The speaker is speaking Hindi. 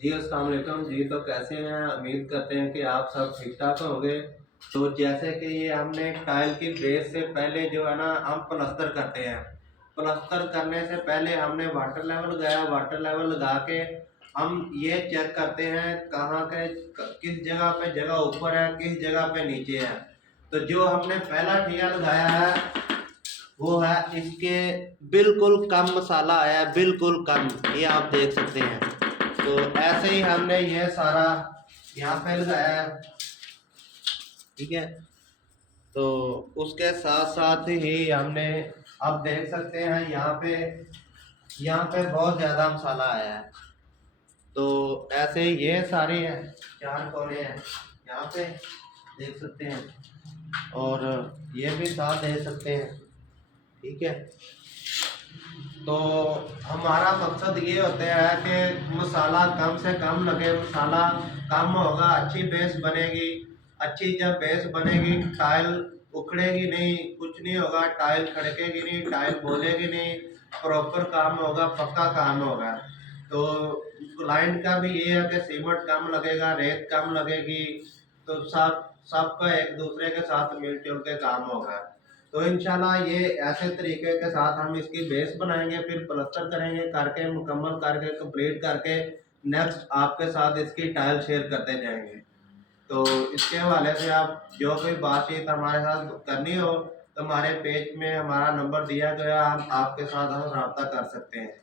जी अस्सलाम वालेकुम जी। तो कैसे हैं? उम्मीद करते हैं कि आप सब ठीक ठाक होंगे। तो जैसे कि ये हमने टाइल की बेस से पहले जो है ना हम प्लस्तर करते हैं। प्लस्तर करने से पहले हमने वाटर लेवल लगाया, वाटर लेवल लगा के हम ये चेक करते हैं कहाँ के किस जगह पे जगह ऊपर है, किस जगह पे नीचे है। तो जो हमने पहला ठिया लगाया है वो है इसके बिल्कुल कम मसाला आया है, बिल्कुल कम, ये आप देख सकते हैं। तो ऐसे ही हमने ये सारा यहाँ पे लगाया है, ठीक है। तो उसके साथ साथ ही हमने, आप देख सकते हैं यहाँ पे बहुत ज़्यादा मसाला आया है। तो ऐसे ये सारे हैं, 4 कोने हैं यहाँ पे, देख सकते हैं। और ये भी साथ देख सकते हैं, ठीक है। तो हमारा मकसद ये होता है कि मसाला कम से कम लगे, मसाला कम होगा, अच्छी बेस बनेगी। अच्छी जब बेस बनेगी टाइल उखड़ेगी नहीं, कुछ नहीं होगा, टाइल खड़केगी नहीं, टाइल बोलेगी नहीं, प्रॉपर काम होगा, पक्का काम होगा। तो क्लाइंट का भी ये है कि सीमेंट कम लगेगा, रेत कम लगेगी, तो सबका एक दूसरे के साथ मिलजुल के काम होगा। तो इंशाल्लाह ये ऐसे तरीके के साथ हम इसकी बेस बनाएंगे, फिर प्लस्तर करेंगे, करके मुकम्मल करके कंप्लीट करके नेक्स्ट आपके साथ इसकी टाइल शेयर करते जाएंगे। तो इसके हवाले से आप जो कोई बातचीत हमारे साथ करनी हो तो हमारे पेज में हमारा नंबर दिया गया, हम आपके साथ हम रब्ता कर सकते हैं।